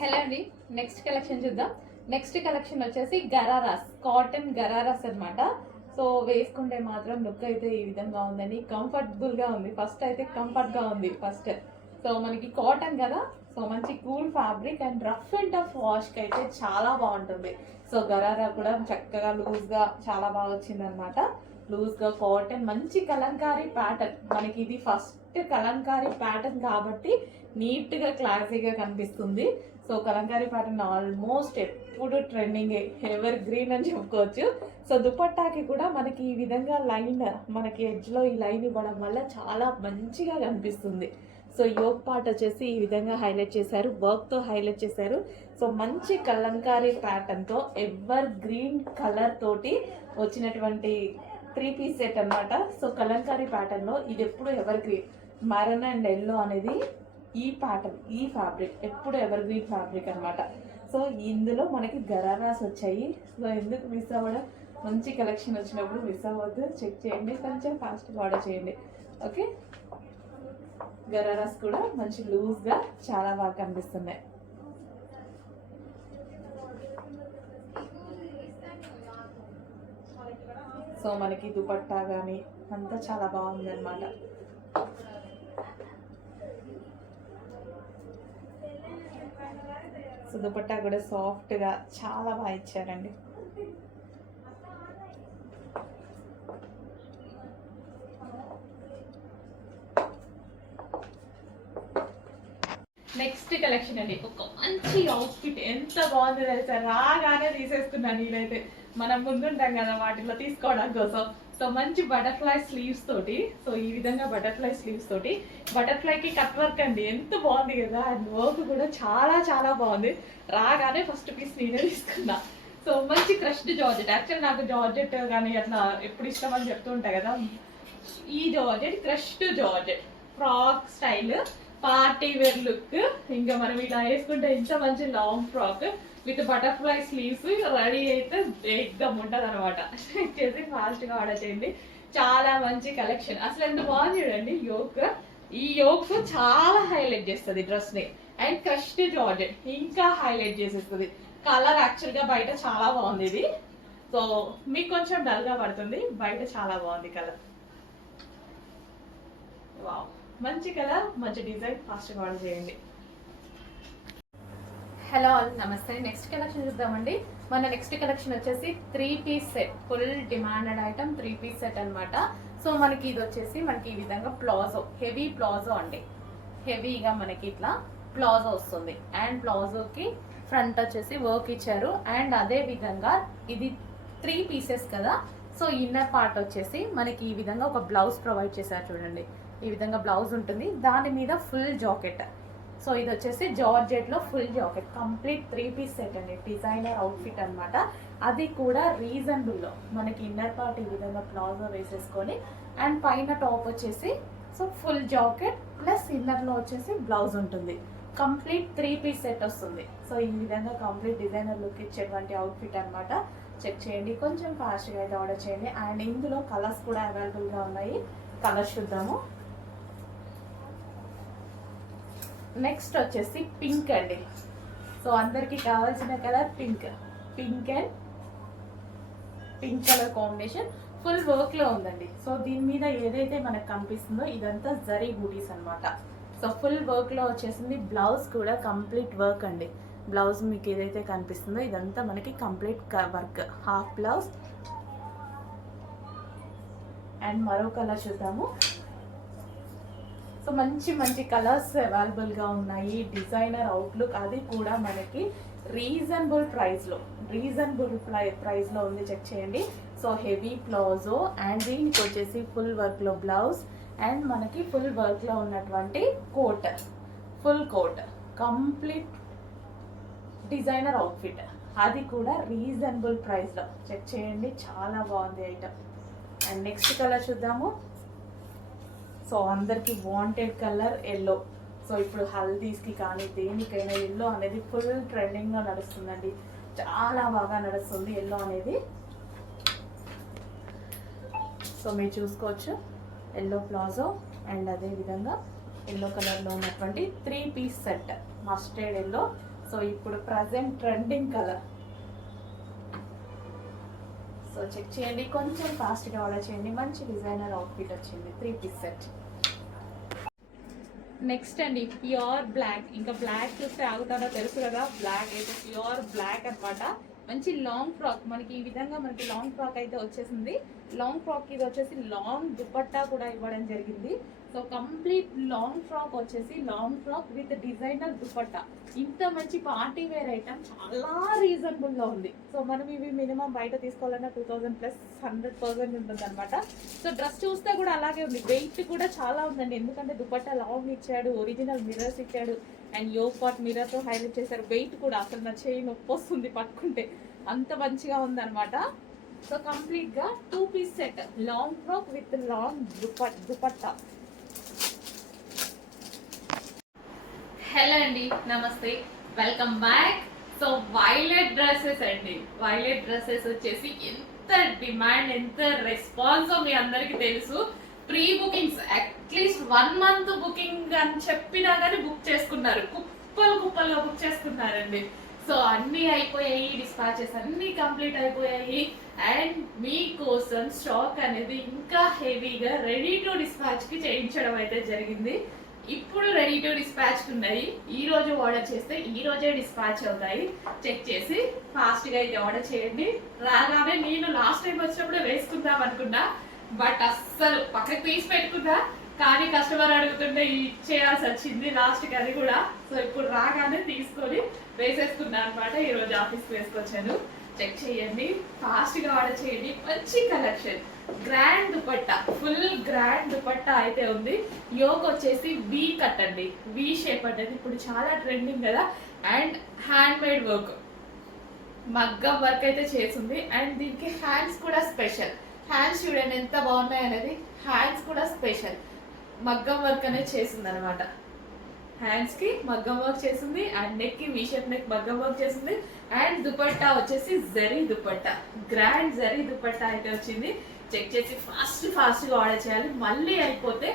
Hello అండి, next collection చూద్దాం. Next collection వచ్చేసి గరారాస్, కాటన్ గరారాస్ అనమాట. సో వేసుకుంటే మాత్రం లుక్ అయితే ఈ విధంగా ఉందండి. కంఫర్టబుల్గా ఉంది. ఫస్ట్ అయితే కంఫర్ట్గా ఉంది ఫస్ట్. సో మనకి కాటన్ కదా, సో మంచి cool fabric and rough and tough వాష్కి అయితే చాలా బాగుంటుంది. సో గరారా కూడా చక్కగా లూజ్గా చాలా బాగా వచ్చింది అనమాట. లూజ్గా కాటన్, మంచి కలంకారీ ప్యాటర్న్. మనకి ఇది ఫస్ట్ కలంకారీ ప్యాటర్న్ కాబట్టి నీట్గా క్లాసీగా కనిపిస్తుంది. సో కలంకారీ ప్యాటర్న్ ఆల్మోస్ట్ ఎప్పుడు ట్రెండింగ్, ఎవర్ గ్రీన్ అని చెప్పుకోవచ్చు. సో దుపట్టాకి కూడా మనకి ఈ విధంగా లైన్, మనకి ఎడ్జ్లో ఈ లైన్ ఇవ్వడం వల్ల చాలా మంచిగా కనిపిస్తుంది. సో యోగ్ పార్ట్ వచ్చేసి ఈ విధంగా హైలైట్ చేశారు, వర్క్తో హైలైట్ చేశారు. సో మంచి కలంకారీ ప్యాటర్న్తో ఎవర్ గ్రీన్ కలర్ తోటి వచ్చినటువంటి 3 పీస్ సెట్ అనమాట. సో కలంకారీ ప్యాటర్న్లో ఇది ఎప్పుడు ever green, Maran and yellow అనేది ఈ ప్యాటర్న్, ఈ ఫ్యాబ్రిక్ ఎప్పుడు ఎవర్ గ్రీన్ ఫ్యాబ్రిక్ అనమాట. సో ఇందులో మనకి గరారాస్ వచ్చాయి. సో ఎందుకు మిస్ అవ్వడం, మంచి కలెక్షన్ వచ్చినప్పుడు మిస్ అవ్వద్దు. చెక్ చేయండి, కొంచెం ఫాస్ట్గా ఆర్డర్ చేయండి. ఓకే, గరారాస్ కూడా మంచి లూజ్గా చాలా బాగా కనిపిస్తున్నాయి. సో మనకి దుపట్టా కానీ అంతా చాలా బాగుంది అనమాట. సో దుపట్టా కూడా సాఫ్ట్గా చాలా బాగా ఇచ్చారండి. నెక్స్ట్ కలెక్షన్ అండి, ఒక మంచి అవుట్ఫిట్. ఎంత బాగుంది తెలుసా, రాగానే తీసేస్తున్నాను నేనైతే. మనం ముందుంటాం కదా వాటిలో తీసుకోవడం కోసం. సో మంచి బటర్ఫ్లై స్లీవ్స్ తోటి, సో ఈ విధంగా బటర్ఫ్లై స్లీవ్స్ తోటి, బటర్ఫ్లైకి కట్ వర్క్ అండి. ఎంత బాగుంది కదా, అండ్ వర్క్ కూడా చాలా చాలా బాగుంది. రాగానే ఫస్ట్ పీస్ నేనే తీసుకున్నా. సో మంచి క్రష్డ్ జార్జెట్. యాక్చువల్ నాకు జార్జెట్ కానీ అట్లా ఎప్పుడు ఇష్టం అని చెప్తూ ఉంటా కదా. ఈ georgette crushed georgette, frock style, party wear look. ఇంకా మనం ఇలా వేసుకుంటే ఎంత మంచి long frock with butterfly sleeves ready అయితే ఎగ్దమ్ ఉంటుంది అనమాట. చేసి ఫాస్ట్గా ఆర్డర్ చేయండి. చాలా మంచి కలెక్షన్. అసలు ఎంత బాగుంది చూడండి. యోక్, ఈ యోక్ చాలా హైలైట్ చేస్తుంది డ్రెస్ని. అండ్ క్రష్డ్ జార్జెట్ ఇంకా హైలైట్ చేసేస్తుంది. కలర్ యాక్చువల్గా బయట చాలా బాగుంది ఇది. సో మీకు కొంచెం డల్గా పడుతుంది, బయట చాలా బాగుంది కలర్. వావ్, మంచి కలర్, మంచి డిజైన్. ఫాస్ట్గా ఆర్డర్ చేయండి. హలో ఆల్, నమస్తే. నెక్స్ట్ కలెక్షన్ చూద్దామండి. మన నెక్స్ట్ కలెక్షన్ వచ్చేసి 3 piece set, full demanded item 3 piece set అనమాట. సో మనకి ఇది వచ్చేసి మనకి ఈ విధంగా ప్లాజో, హెవీ ప్లాజో అండి. హెవీగా మనకి ఇట్లా ప్లాజో వస్తుంది. అండ్ ప్లాజోకి ఫ్రంట్ వచ్చేసి వర్క్ ఇచ్చారు. అండ్ అదే విధంగా ఇది 3 పీసెస్ కదా. సో ఇన్నర్ పార్ట్ వచ్చేసి మనకి ఈ విధంగా ఒక బ్లౌజ్ ప్రొవైడ్ చేశారు చూడండి. ఈ విధంగా బ్లౌజ్ ఉంటుంది, దాని మీద ఫుల్ జాకెట్. సో ఇది వచ్చేసి జార్జెట్లో full jacket, complete 3 piece set అండి. డిజైనర్ అవుట్ఫిట్ అనమాట. అది కూడా రీజనబుల్లో మనకి ఇన్నర్ పార్ట్ ఈ విధంగా ప్లాజో వేసేసుకొని, అండ్ పైన టాప్ వచ్చేసి సో ఫుల్ జాకెట్ ప్లస్ ఇన్నర్లో వచ్చేసి బ్లౌజ్ ఉంటుంది. కంప్లీట్ 3 పీస్ సెట్ వస్తుంది. సో ఈ విధంగా కంప్లీట్ డిజైనర్ లుక్ ఇచ్చేటువంటి అవుట్ఫిట్ అనమాట. చెక్ చేయండి, కొంచెం ఫాస్ట్గా అయితే ఆర్డర్ చేయండి. అండ్ ఇందులో కలర్స్ కూడా అవైలబుల్గా ఉన్నాయి. కలర్స్ చూద్దాము. నెక్స్ట్ వచ్చేసి పింక్ అండి. సో అందరికి కావాల్సిన colour pink. Pink and pink colour combination full వర్క్లో ఉందండి. సో దీని మీద ఏదైతే మనకు కనిపిస్తుందో ఇదంతా జరీ బూటీస్ అనమాట. సో ఫుల్ వర్క్లో వచ్చేసింది. బ్లౌజ్ కూడా కంప్లీట్ వర్క్ అండి. బ్లౌజ్ మీకు ఏదైతే కనిపిస్తుందో ఇదంతా మనకి complete work. Half blouse. And మరో కలర్ చూద్దాము. సో మంచి మంచి కలర్స్ అవైలబుల్గా ఉన్నాయి. డిజైనర్ అవుట్లుక్, అది కూడా మనకి రీజనబుల్ ప్రైస్లో ఉంది. చెక్ చేయండి. సో హెవీ ప్లాజో అండ్ దీనికి వచ్చేసి ఫుల్ వర్క్లో బ్లౌజ్ అండ్ మనకి ఫుల్ వర్క్లో ఉన్నటువంటి coat, full coat, complete designer outfit. అది కూడా రీజనబుల్ ప్రైస్లో. చెక్ చేయండి, చాలా బాగుంది ఐటమ్. అండ్ నెక్స్ట్ కలర్ చూద్దాము. సో అందరికి వాంటెడ్ కలర్ ఎల్లో. సో ఇప్పుడు హల్దీస్కి కానీ దేనికైనా ఎల్లో అనేది ఫుల్ ట్రెండింగ్గా నడుస్తుందండి. చాలా బాగా నడుస్తుంది ఎల్లో అనేది. సో మీరు చూసుకోవచ్చు, ఎల్లో ప్లాజో అండ్ అదే విధంగా ఎల్లో కలర్లో ఉన్నటువంటి 3 piece set, mustard yellow. So ఇప్పుడు present trending colour. So check చేయండి, కొంచెం ఫాస్ట్గా ఆర్డర్ చేయండి. మంచి డిజైనర్ అవుట్ఫిట్ వచ్చింది, 3 పీస్ సెట్. నెక్స్ట్ అండి ప్యూర్ బ్లాక్. ఇంకా బ్లాక్ చూస్తే ఆగుతారో తెలుసు కదా, బ్లాక్ అయితే ప్యూర్ బ్లాక్ అన్నమాట. మంచి లాంగ్ ఫ్రాక్, మనకి ఈ విధంగా మనకి లాంగ్ ఫ్రాక్ అయితే వచ్చేసింది. లాంగ్ ఫ్రాక్ ఇది వచ్చేసి లాంగ్ దుపట్టా కూడా ఇవ్వడం జరిగింది. సో కంప్లీట్ లాంగ్ ఫ్రాక్ వచ్చేసి long frock with designer dupatta. ఇంత మంచి పార్టీ వేర్ ఐటమ్ చాలా రీజనబుల్గా ఉంది. సో మనం ఇవి మినిమం బయట తీసుకోవాలన్నా 2000 ప్లస్ 100% ఉంటుంది అనమాట. సో డ్రెస్ చూస్తే కూడా అలాగే ఉంది, వెయిట్ కూడా చాలా ఉందండి. ఎందుకంటే దుపట్టా లాంగ్ ఇచ్చాడు, ఒరిజినల్ మిర్రర్స్ ఇచ్చాడు, అండ్ యోగ్ పాట్ మిర్రర్తో హైలైట్ చేశారు. వెయిట్ కూడా అసలు నా చేయి నొప్పి వస్తుంది పట్టుకుంటే, అంత మంచిగా ఉందన్నమాట. సో కంప్లీట్గా 2 piece set, long frock with long dupatta. Hello అండి, నమస్తే, welcome back. So violet dresses అండి. వైలెట్ డ్రెస్సెస్ వచ్చేసి ఎంత డిమాండ్, ఎంత రెస్పాన్స్ మీ అందరికి తెలుసు. Pre bookings at least 1 month booking అని చెప్పినా కానీ బుక్ చేసుకున్నారు, కుప్పలుగా బుక్ చేసుకున్నారండి. సో అన్నీ అయిపోయాయి, డిస్పాచెస్ అన్నీ కంప్లీట్ అయిపోయాయి. అండ్ మీకోసం స్టాక్ అనేది ఇంకా హెవీగా రెడీ టు డిస్పాచ్కి చేయించడం అయితే జరిగింది. ఇప్పుడు రెడీ టు డిస్పాచ్ ఉన్నాయి. ఈ రోజు ఆర్డర్ చేస్తే ఈ రోజే డిస్పాచ్ అవుతాయి. చెక్ చేసి ఫాస్ట్గా అయితే ఆర్డర్ చేయండి. రాగానే నేను లాస్ట్ టైం వచ్చినప్పుడు వేసుకుందాం అనుకున్నా, బట్ అస్సలు పక్కకు తీసి పెట్టుకున్నా, కానీ కస్టమర్ అడుగుతుంటే ఇచ్చేయాల్సి వచ్చింది లాస్ట్కి అది కూడా. సో ఇప్పుడు రాగానే తీసుకొని వేసేసుకున్నా అనమాట. ఈరోజు ఆఫీస్కి వేసుకొచ్చాను. చెక్ చేయండి, ఫాస్ట్గా ఆర్డర్ చేయండి. మంచి collection, grand dupatta, full grand dupatta అయితే ఉంది. యోగ్ వచ్చేసి వి కట్ అండి, వి షేప్ అనేది ఇప్పుడు చాలా ట్రెండింగ్ కదా. అండ్ హ్యాండ్ మేడ్ వర్క్, మగ్గం వర్క్ అయితే చేసింది. అండ్ దీనికి హ్యాండ్స్ కూడా స్పెషల్. హ్యాండ్స్ చూడండి ఎంత బాగున్నాయి అనేది, హ్యాండ్స్ కూడా స్పెషల్ మగ్గం వర్క్ అనేది చేసింది అనమాట. హ్యాండ్స్ కి మగ్గం వర్క్ చేసింది, అండ్ నెక్ కి వి షేప్ నెక్ మగ్గం వర్క్ చేసింది. అండ్ దుపట్టా వచ్చేసి జరీ దుపట్టా, గ్రాండ్ జరీ దుపట్టా అయితే వచ్చింది. చెక్ చేసి ఫాస్ట్గా ఆర్డర్ చేయాలి. మళ్ళీ అయిపోతే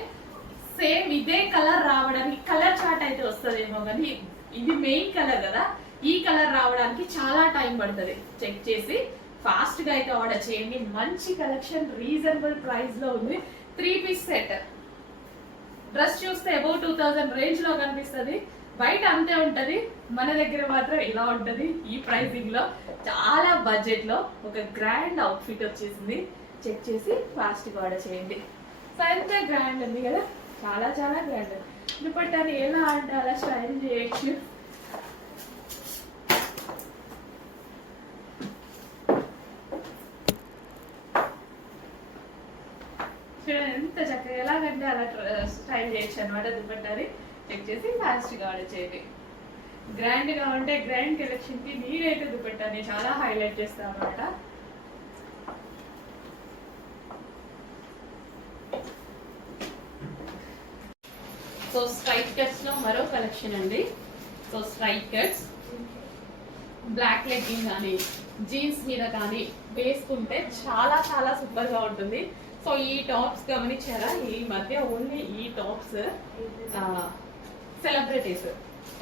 సేమ్ ఇదే కలర్ రావడానికి, కలర్ చార్ట్ అయితే వస్తుందేమో కానీ ఇది మెయిన్ కలర్ కదా, ఈ కలర్ రావడానికి చాలా టైం పడుతుంది. చెక్ చేసి ఫాస్ట్గా అయితే ఆర్డర్ చేయండి. మంచి కలెక్షన్, రీజనబుల్ ప్రైస్లో ఉంది. 3 పీస్ సెట్. డ్రెస్ చూస్తే అబౌవ్ 2000 రేంజ్లో కనిపిస్తుంది, బయట అంతే ఉంటుంది, మన దగ్గర మాత్రం ఇలా ఉంటుంది. ఈ ప్రైసింగ్లో చాలా బడ్జెట్లో ఒక గ్రాండ్ అవుట్ఫిట్ వచ్చేసింది. చెక్ చేసి ఫాస్ట్గా ఆర్డర్ చేయండి. సో ఎంత గ్రాండ్ ఉంది కదా, చాలా చాలా గ్రాండ్. దుపట్టాని ఎలా అంటే అలా స్టైల్ చేయొచ్చు. చూడండి ఎంత చక్కగా, ఎలాగంటే అలా స్టైల్ చేయొచ్చు అనమాట దుపట్టాని. చెక్ చేసి ఫాస్ట్గా ఆర్డర్ చేయండి. గ్రాండ్గా ఉంటే గ్రాండ్ కలెక్షన్కి నేనైతే దుపట్టాని చాలా హైలైట్ చేస్తాను అనమాట. సో స్ట్రైట్ కట్స్లో మరో కలెక్షన్ అండి. So straight cuts, black legging కానీ జీన్స్ మీద కానీ వేసుకుంటే చాలా చాలా సూపర్గా ఉంటుంది. సో ఈ టాప్స్ గమనించారా, ఈ మధ్య ఓన్లీ ఈ టాప్స్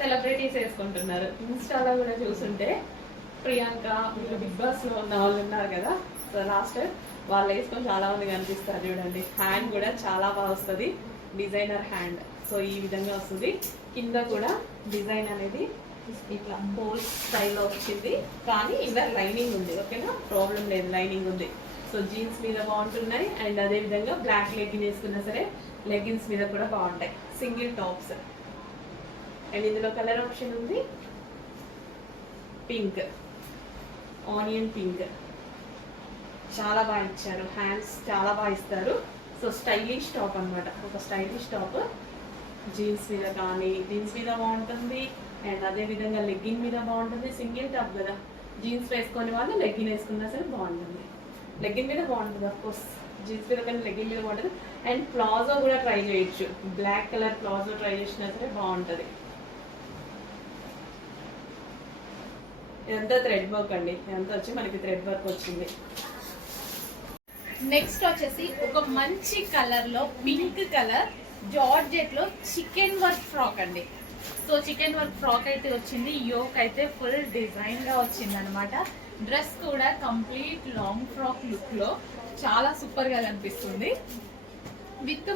సెలబ్రిటీస్ వేసుకుంటున్నారు. ఇన్స్టాలో కూడా చూస్తుంటే ప్రియాంక, బిగ్ బాస్లో ఉన్న వాళ్ళు ఉన్నారు కదా, సో లాస్ట్ వాళ్ళు వేసుకొని చాలా మంది కనిపిస్తారు. చూడండి, హ్యాండ్ కూడా చాలా బాగా వస్తుంది, డిజైనర్ హ్యాండ్. సో ఈ విధంగా వస్తుంది. కింద కూడా డిజైన్ అనేది ఇట్లా హోల్ స్టైల్లో వచ్చింది, కానీ ఇలా లైనింగ్ ఉంది. ఓకేనా, ప్రాబ్లం లేదు, లైనింగ్ ఉంది. సో జీన్స్ మీద బాగుంటున్నాయి. అండ్ అదేవిధంగా బ్లాక్ లెగ్గిన్ వేసుకున్నా సరే లెగ్గిన్స్ మీద కూడా బాగుంటాయి. Single tops. అండ్ ఇందులో కలర్ ఆప్షన్ ఉంది, పింక్, ఆనియన్ పింక్. చాలా బాగా ఇచ్చారు, హ్యాండ్స్ చాలా బాగా ఇస్తారు. సో స్టైలిష్ టాప్ అనమాట, ఒక స్టైలిష్ టాప్. జీన్స్ మీద కానీ జీన్స్ మీద బాగుంటుంది, అండ్ అదేవిధంగా లెగ్గిన్ మీద బాగుంటుంది. సింగిల్ టాప్ కదా, జీన్స్ వేసుకొని వాళ్ళు లెగ్గిన్ వేసుకున్నా సరే బాగుంటుంది. లెగ్గిన్ మీద బాగుంటుంది, అఫ్కోర్స్ జీన్స్ మీద కానీ లెగ్గిన్ మీద బాగుంటుంది. అండ్ ప్లాజో కూడా ట్రై చేయొచ్చు, బ్లాక్ కలర్ ప్లాజో ట్రై చేసినా సరే బాగుంటుంది. ఇదంతా థ్రెడ్ వర్క్ అండి, ఇదంతా వచ్చి మనకి థ్రెడ్ వర్క్ వచ్చింది. నెక్స్ట్ వచ్చేసి ఒక మంచి కలర్ లో పింక్ కలర్ జార్జెట్ లో చికెన్ వర్క్ ఫ్రాక్ అండి. సో చికెన్ వర్క్ ఫ్రాక్ అయితే వచ్చింది, యోక్ అయితే ఫుల్ డిజైన్ గా వచ్చింది అనమాట. డ్రెస్ కూడా కంప్లీట్ లాంగ్ ఫ్రాక్ లుక్ లో చాలా సూపర్ గా కనిపిస్తుంది. విత్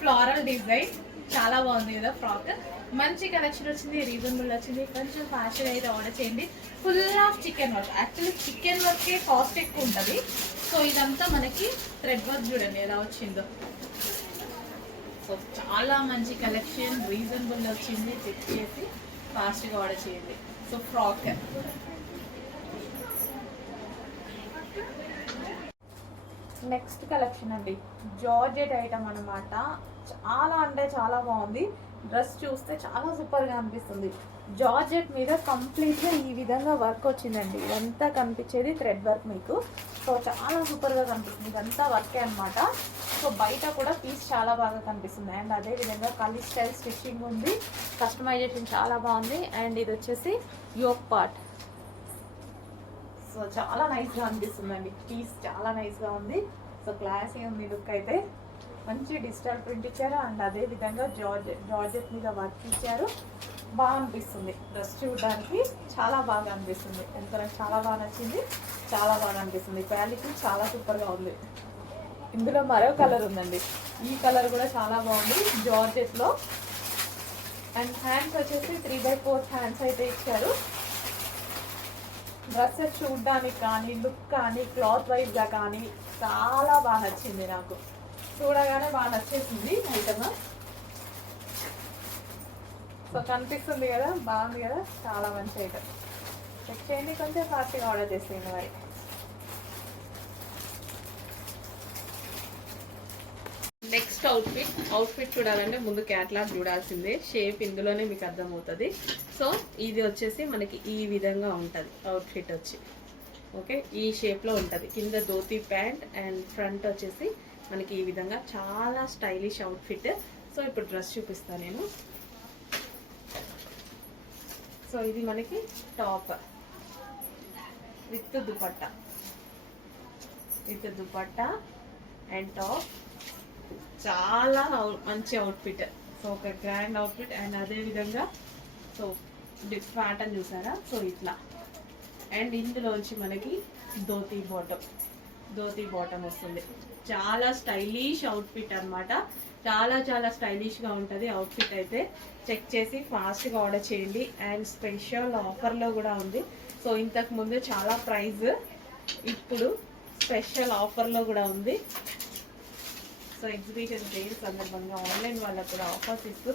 ఫ్లారల్ డిజైన్ చాలా బాగుంది కదా ఫ్రాక్. మంచి కలెక్షన్ వచ్చింది, రీజనబుల్ వచ్చింది. కొంచెం ఫ్యాషన్ అయితే ఆర్డర్ చేయండి. Full of chicken work. Actually chicken వర్కే కాస్ట్ ఎక్కువ ఉంటుంది. సో ఇదంతా మనకి థ్రెడ్ వర్క్ చూడండి ఎలా వచ్చిందో. సో చాలా మంచి కలెక్షన్, రీజనబుల్ వచ్చింది. చెక్ చేసి ఫాస్ట్గా ఆర్డర్ చేయండి. సో ఫ్రాక్ నెక్స్ట్ కలెక్షన్ అండి, జార్జెట్ ఐటమ్ అనమాట. చాలా అంటే చాలా బాగుంది. డ్రెస్ చూస్తే చాలా సూపర్గా అనిపిస్తుంది. జార్జెట్ మీద కంప్లీట్గా ఈ విధంగా వర్క్ వచ్చిందండి. ఇదంతా కనిపించేది థ్రెడ్ వర్క్ మీకు. సో చాలా సూపర్గా కనిపిస్తుంది. ఇదంతా వర్కే అనమాట. సో బయట కూడా పీస్ చాలా బాగా కనిపిస్తుంది. అండ్ అదేవిధంగా కలీ స్టైల్ స్టిచ్చింగ్ ఉంది. కస్టమైజేషన్ చాలా బాగుంది. అండ్ ఇది వచ్చేసి యోక్ పార్ట్. సో చాలా నైస్గా అనిపిస్తుందండి. పీస్ చాలా నైస్గా ఉంది. సో క్లాసీ ఉంది లుక్ అయితే. మంచి డిజిటల్ ప్రింట్ ఇచ్చారు. అండ్ అదే విధంగా జార్జెట్ మీద వర్క్ ఇచ్చారు. బాగా అనిపిస్తుంది. డ్రెస్ చూడడానికి చాలా బాగా అనిపిస్తుంది. ఎంత చాలా బాగా నచ్చింది, చాలా బాగా అనిపిస్తుంది. క్వాలిటీ చాలా సూపర్గా ఉంది. ఇందులో మరో కలర్ ఉందండి. ఈ కలర్ కూడా చాలా బాగుంది జార్జెట్లో. అండ్ హ్యాండ్స్ వచ్చేసి 3/4 హ్యాండ్స్ అయితే ఇచ్చారు. డ్రెస్సెస్ చూడడానికి కానీ, లుక్ కానీ, క్లాత్ వైజ్గా కానీ చాలా బాగా నచ్చింది నాకు. చూడగానే బాగా నచ్చేసింది ఐటమ్. సో కనిపిస్తుంది కదా, బాగుంది కదా, చాలా మంచి ఐటమ్. చెక్ చేయండి, కొంచెం ఫాస్ట్గా ఆర్డర్ చేసేయండి మరి. నెక్స్ట్ అవుట్ఫిట్ చూడాలంటే ముందు క్యాట్లాగ్ చూడాల్సిందే. షేప్ ఇందులోనే మీకు అర్థమవుతుంది. సో ఇది వచ్చేసి మనకి ఈ విధంగా ఉంటుంది అవుట్ఫిట్ వచ్చి. ఓకే, ఈ షేప్లో ఉంటుంది. కింద ధోతి ప్యాంట్ అండ్ ఫ్రంట్ వచ్చేసి మనకి ఈ విధంగా చాలా స్టైలిష్ అవుట్ఫిట్. సో ఇప్పుడు డ్రెస్ చూపిస్తాను నేను. సో ఇది మనకి top with dupatta and top. చాలా మంచి అవుట్ఫిట్. సో ఒక గ్రాండ్ అవుట్ఫిట్. అండ్ అదే విధంగా సో ప్యాటర్న్ చూసారా, సో ఇట్లా. అండ్ ఇందులోంచి మనకి ధోతి బాటమ్ వస్తుంది. చాలా స్టైలిష్ అవుట్ఫిట్ అనమాట. చాలా స్టైలిష్గా ఉంటుంది అవుట్ఫిట్ అయితే. చెక్ చేసి ఫాస్ట్గా ఆర్డర్ చేయండి. అండ్ స్పెషల్ ఆఫర్లో కూడా ఉంది. సో ఇంతకు ముందు చాలా ప్రైస్, ఇప్పుడు స్పెషల్ ఆఫర్లో కూడా ఉంది. సో ఎగ్జిబిషన్ డే సందర్భంగా ఆన్లైన్ వాళ్ళకు కూడా ఆఫర్స్ ఇస్తూ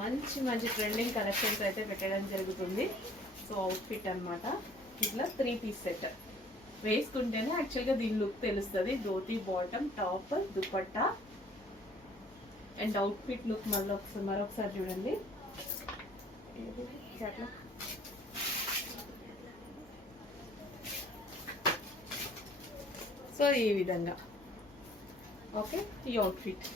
మంచి ట్రెండింగ్ కలెక్షన్స్ అయితే పెట్టడం జరుగుతుంది. సో అవుట్ఫిట్ అనమాట. ఇట్లా 3 పీస్ సెట్ వేసుకుంటేనే యాక్చువల్గా దీని లుక్ తెలుస్తుంది. Dhoti bottom, top, dupatta and outfit look మరొకసారి చూడండి. సో ఈ విధంగా ఓకే ఈ అవుట్ఫిట్.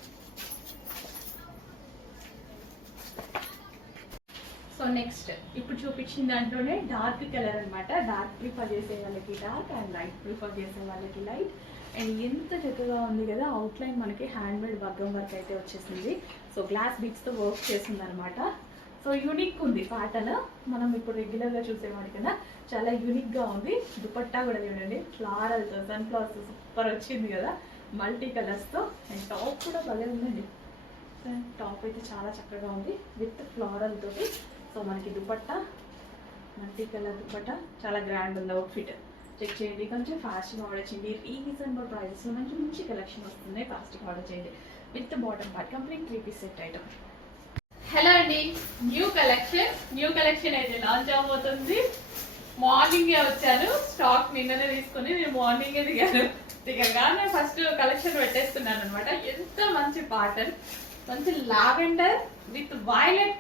సో నెక్స్ట్ ఇప్పుడు చూపించిన దాంట్లోనే డార్క్ కలర్ అనమాట. డార్క్ ప్రిఫర్ చేసే వాళ్ళకి డార్క్ అండ్ లైట్ ప్రిఫర్ చేసే వాళ్ళకి లైట్. అండ్ ఎంత చక్కగా ఉంది కదా. అవుట్లైన్ మనకి హ్యాండ్మేడ్ మగ్గం వర్క్ అయితే వచ్చేసింది. సో గ్లాస్ బీడ్స్తో వర్క్ చేసింది అనమాట. సో యూనిక్ ఉంది ప్యాటర్న్. మనం ఇప్పుడు రెగ్యులర్గా చూసేవాడి కన్నా చాలా యూనిక్గా ఉంది. దుపట్టా కూడా చూడండి, ఫ్లారల్తో సన్ఫ్లవర్స్ సూపర్ వచ్చింది కదా, మల్టీ కలర్స్తో. అండ్ టాప్ కూడా భలే ఉందండి. టాప్ అయితే చాలా చక్కగా ఉంది విత్ ఫ్లారల్ తోటి. సో మనకి దుపట్టా మల్టీ కలర్ దుపట్టా చాలా గ్రాండ్ ఉంది అవుట్ఫిట్. చెక్ చేయండి, కొంచెం ఫాస్ట్గా ఆర్డర్ చేయండి. రీజనబుల్ ప్రైజెస్లో మంచి కలెక్షన్ వస్తుంది. ఫాస్ట్గా ఆర్డర్ చేయండి. With bottom part complete 3 piece set item. Hello అండి, న్యూ కలెక్షన్ అయితే లాంచ్ అవబోతుంది. మార్నింగే వచ్చాను. స్టాక్ నిన్ననే తీసుకొని నేను మార్నింగే దిగగానే ఫస్ట్ కలెక్షన్ పెట్టేస్తున్నాను అనమాట. ఎంత మంచి ప్యాటర్న్, మంచి lavender with violet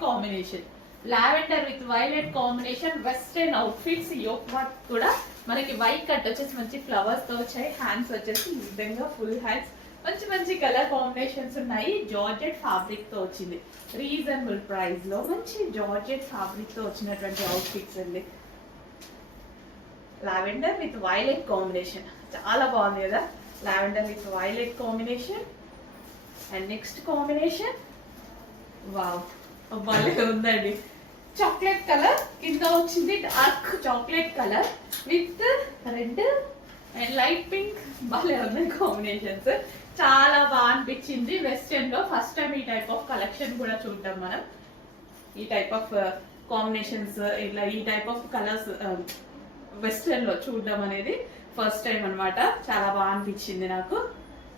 combination western outfits. Yoke work కూడా మనకి వైట్ కట్ వచ్చేసి మంచి ఫ్లవర్స్ తో వచ్చాయి. హ్యాండ్స్ వచ్చేసి ఈ విధంగా ఫుల్ హ్యాండ్స్. మంచి కలర్ కాంబినేషన్స్ ఉన్నాయి. జార్జెట్ ఫ్యాబ్రిక్ తో వచ్చింది. రీజనబుల్ ప్రైస్ లో మంచి జార్జెట్ ఫ్యాబ్రిక్ తో వచ్చినటువంటి అవుట్ఫిట్స్ అండి. లావెండర్ విత్ వైలెట్ కాంబినేషన్ చాలా బాగుంది కదా. Lavender with violet combination. And next combination wow, భలే ఉందండి. చాక్లెట్ కలర్ కింద వచ్చింది, dark chocolate colour with red and light pink. భలే ఉన్నాయి కాంబినేషన్స్, చాలా బాగా అనిపించింది. వెస్టర్న్ లో ఫస్ట్ టైం ఈ టైప్ ఆఫ్ కలెక్షన్ కూడా చూద్దాం మనం. ఈ టైప్ ఆఫ్ కాంబినేషన్స్ ఇట్లా ఈ టైప్ ఆఫ్ కలర్స్ వెస్టర్న్ లో చూడడం అనేది ఫస్ట్ టైం అన్నమాట. చాలా బాగా అనిపించింది నాకు.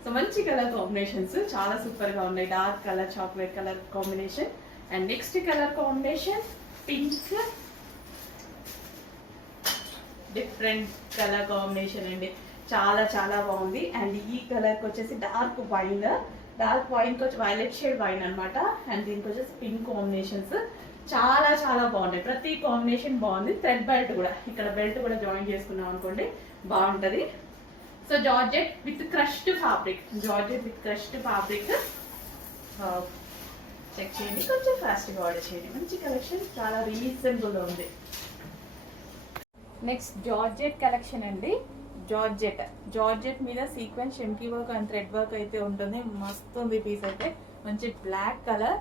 సో మంచి కలర్ కాంబినేషన్స్ చాలా సూపర్ గా ఉన్నాయి. Dark colour chocolate colour combination and next colour combination pink, different colour combination అండి. చాలా చాలా బాగుంది. అండ్ ఈ కలర్కి వచ్చేసి డార్క్ వైన్ కి వచ్చి వైలెట్ షేడ్ వైన్ అనమాట. అండ్ దీనికి వచ్చేసి పింక్ కాంబినేషన్స్ చాలా చాలా బాగున్నాయి. ప్రతి కాంబినేషన్ బాగుంది. థ్రెడ్ బెల్ట్ కూడా, ఇక్కడ బెల్ట్ కూడా జాయిన్ చేసుకున్నాం అనుకోండి బాగుంటది. So georgette with crushed fabric, check చేయండి, కొంచెం ఫాస్ట్గా ఆర్డర్ చేయండి. మంచి కలెక్షన్, చాలా రీజనబుల్ ఉంది. నెక్స్ట్ జార్జెట్ కలెక్షన్ అండి. జార్జెట్ మీద సీక్వెన్స్ షెమ్కీ వర్క్ అండ్ థ్రెడ్ వర్క్ అయితే ఉంటుంది. మస్తు ఉంది పీస్ అయితే. మంచి బ్లాక్ కలర్,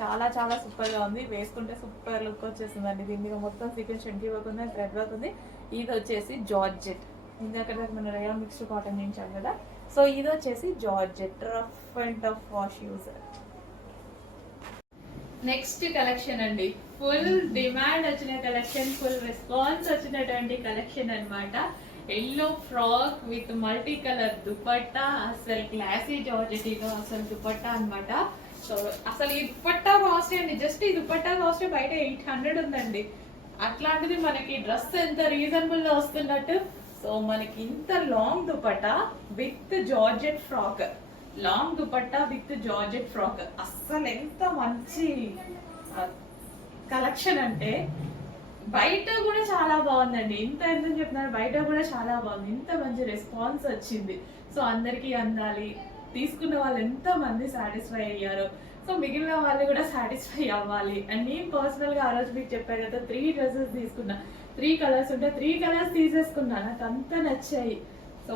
చాలా చాలా సూపర్ గా ఉంది. వేసుకుంటే సూపర్ లుక్ వచ్చేసిందండి. దీని మీద మొత్తం సీక్వెన్స్ షెమ్కీ వర్క్ ఉంది, థ్రెడ్ వర్క్ ఉంది. ఇది వచ్చేసి జార్జెట్. ఇందాక మన రేయాన్ మిక్స్డ్ కాటన్ చేయించాం కదా, సో ఇది వచ్చేసి georgette rough and tough wash use. Next collection అండి, ఫుల్ డిమాండ్ వచ్చిన కలెక్షన్, ఫుల్ రెస్పాన్స్ వచ్చినటువంటి కలెక్షన్ అన్నమాట. Yellow frock with multi colour dupatta, అసలు క్లాసీ జార్జెటీలో అసలు దుపట్టా అన్నమాట. సో అసలు ఈ దుపట్టా కాస్ట్ అండి, జస్ట్ ఈ దుపట్టా కాస్ట్ బయట 800 ఉందండి. అట్లాంటిది మనకి డ్రెస్ ఎంత రీజనబుల్ గా వస్తున్నట్టు. సో మనకి ఇంత long dupatta with georgette frock, అస్సలు ఎంత మంచి కలెక్షన్ అంటే బయట కూడా చాలా బాగుందండి. ఇంత ఎందుకు చెప్తున్నారు, బయట కూడా చాలా బాగుంది. ఇంత మంచి రెస్పాన్స్ వచ్చింది. సో అందరికీ అందాలి, తీసుకున్న వాళ్ళు ఎంత మంది సాటిస్ఫై అయ్యారు. సో మిగిలిన వాళ్ళు కూడా సాటిస్ఫై అవ్వాలి. అండ్ నేను పర్సనల్ గా ఆ రోజు మీకు చెప్పాను కదా, 3 డ్రెస్సెస్ తీసుకున్నా. 3 కలర్స్ ఉంటే 3 కలర్స్ తీసేసుకున్నా, నాకు అంత నచ్చాయి. సో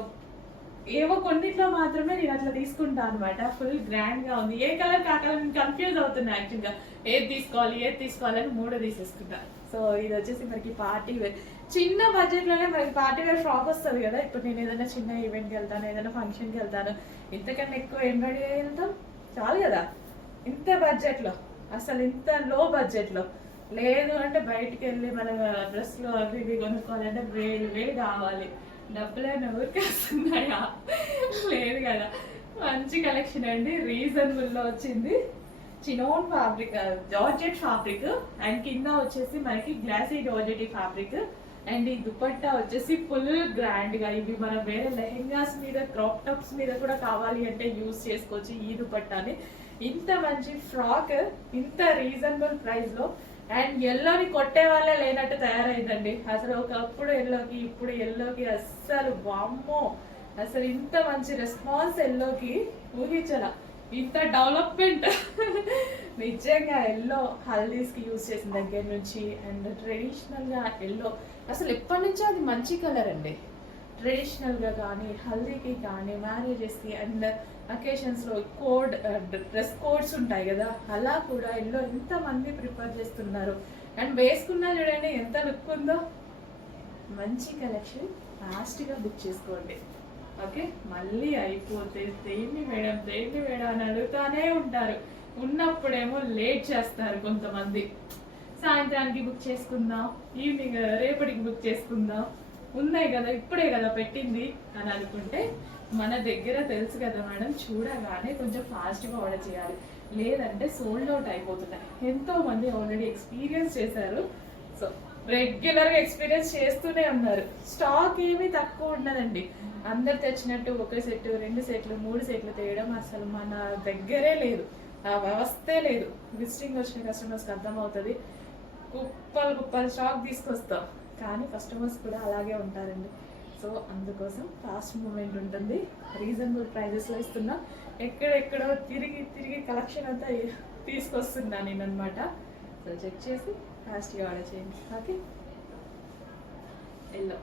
ఏవో కొన్నిట్లో మాత్రమే నేను అట్లా తీసుకుంటా అనమాట. ఫుల్ గ్రాండ్ గా ఉంది. ఏ కలర్ కా కలర్ కన్ఫ్యూజ్ అవుతున్నా యాక్చువల్గా, ఏది తీసుకోవాలని 3 తీసేసుకుంటా. సో ఇది వచ్చేసి మనకి పార్టీ వేర్, చిన్న బడ్జెట్ లోనే మనకి పార్టీ వేర్ ఫ్రాక్ వస్తుంది కదా. ఇప్పుడు నేను ఏదైనా చిన్న ఈవెంట్కి వెళ్తాను, ఏదైనా ఫంక్షన్కి వెళ్తాను, ఇంతకన్నా ఎక్కువ ఏం రెడీ అయ్యి వెళ్తాం, చాలు కదా. ఇంత బడ్జెట్ లో, అసలు ఇంత లో బడ్జెట్ లో లేదు అంటే బయటికి వెళ్ళి మనం డ్రెస్లు అవి ఇవి కొనుక్కోవాలంటే వేలు కావాలి. డబ్బులైనా ఊరికి వస్తున్నాయా, లేదు కదా. మంచి కలెక్షన్ అండి, రీజనబుల్ లో వచ్చింది. Chinon fabric, georgette fabric and కింద వచ్చేసి మనకి గ్లాసీ జార్జెట్ ఫ్యాబ్రిక్. అండ్ ఈ దుపట్టా వచ్చేసి ఫుల్ గ్రాండ్ గా, ఇవి మనం వేరే లెహెంగాస్ మీద, క్రాప్ టాప్స్ మీద కూడా కావాలి అంటే యూజ్ చేసుకోవచ్చు ఈ దుపట్టాని. ఇంత మంచి ఫ్రాక్ ఇంత రీజనబుల్ ప్రైస్ లో, అండ్ ఎల్లోని కొట్టే వాళ్ళే లేనట్టు తయారైందండి. అసలు ఒకప్పుడు ఎల్లోకి, ఇప్పుడు ఎల్లోకి అస్సలు వామ్మో, అసలు ఇంత మంచి రెస్పాన్స్ ఎల్లోకి ఊహించరా, ఇంత డెవలప్మెంట్. నిజంగా ఎల్లో హల్దీస్ కి యూజ్ చేసిన దగ్గర నుంచి అండ్ ట్రెడిషనల్ గా ఎల్లో అసలు ఎప్పటి నుంచో అది మంచి కలర్ అండి. ట్రెడిషనల్ గా కానీ, హల్దీకి కానీ, మ్యారేజెస్ కి అండ్ అకేషన్స్ లో డ్రెస్ కోడ్స్ ఉంటాయి కదా, అలా కూడా ఎల్లో ఎంత మంది ప్రిఫర్ చేస్తున్నారు. అండ్ వేసుకున్నా చూడండి ఎంత లుక్ ఉందో. మంచి కలెక్షన్, ఫాస్ట్ గా బుక్ చేసుకోండి. ఓకే, మళ్ళీ అయిపోతే దేన్ని మేడం అని అడుగుతానే ఉంటారు. ఉన్నప్పుడేమో లేట్ చేస్తారు కొంతమంది, సాయంత్రానికి బుక్ చేసుకుందాం, ఈవినింగ్ రేపటికి బుక్ చేసుకుందాం, ఉన్నాయి కదా ఇప్పుడే కదా పెట్టింది అని అనుకుంటే మన దగ్గర తెలుసు కదా మేడం, చూడగానే కొంచెం ఫాస్ట్గా ఆర్డర్ చేయాలి, లేదంటే సోల్డ్ అవుట్ అయిపోతున్నాయి. ఎంతో మంది ఆల్రెడీ ఎక్స్పీరియన్స్ చేశారు. సో రెగ్యులర్గా ఎక్స్పీరియన్స్ చేస్తూనే ఉన్నారు. స్టాక్ ఏమీ తక్కువ ఉండదండి. అందరు తెచ్చినట్టు 1 సెట్ 2 సెట్లు 3 సెట్లు తేయడం అసలు మన దగ్గరే లేదు, ఆ వ్యవస్థే లేదు. విజిటింగ్ వచ్చిన కస్టమర్స్కి అర్థమవుతుంది. కుప్పలు స్టాక్ తీసుకొస్తాం, కానీ కస్టమర్స్ కూడా అలాగే ఉంటారండి. సో అందుకోసం ఫాస్ట్ మూమెంట్ ఉంటుంది, రీజనబుల్ ప్రైజెస్లో ఇస్తున్నా. ఎక్కడెక్కడో తిరిగి కలెక్షన్ అంతా తీసుకొస్తున్నా నేను అనమాట. సో చెక్ చేసి ఫాస్ట్గా ఆర్డర్ చేయండి. Okay, yellow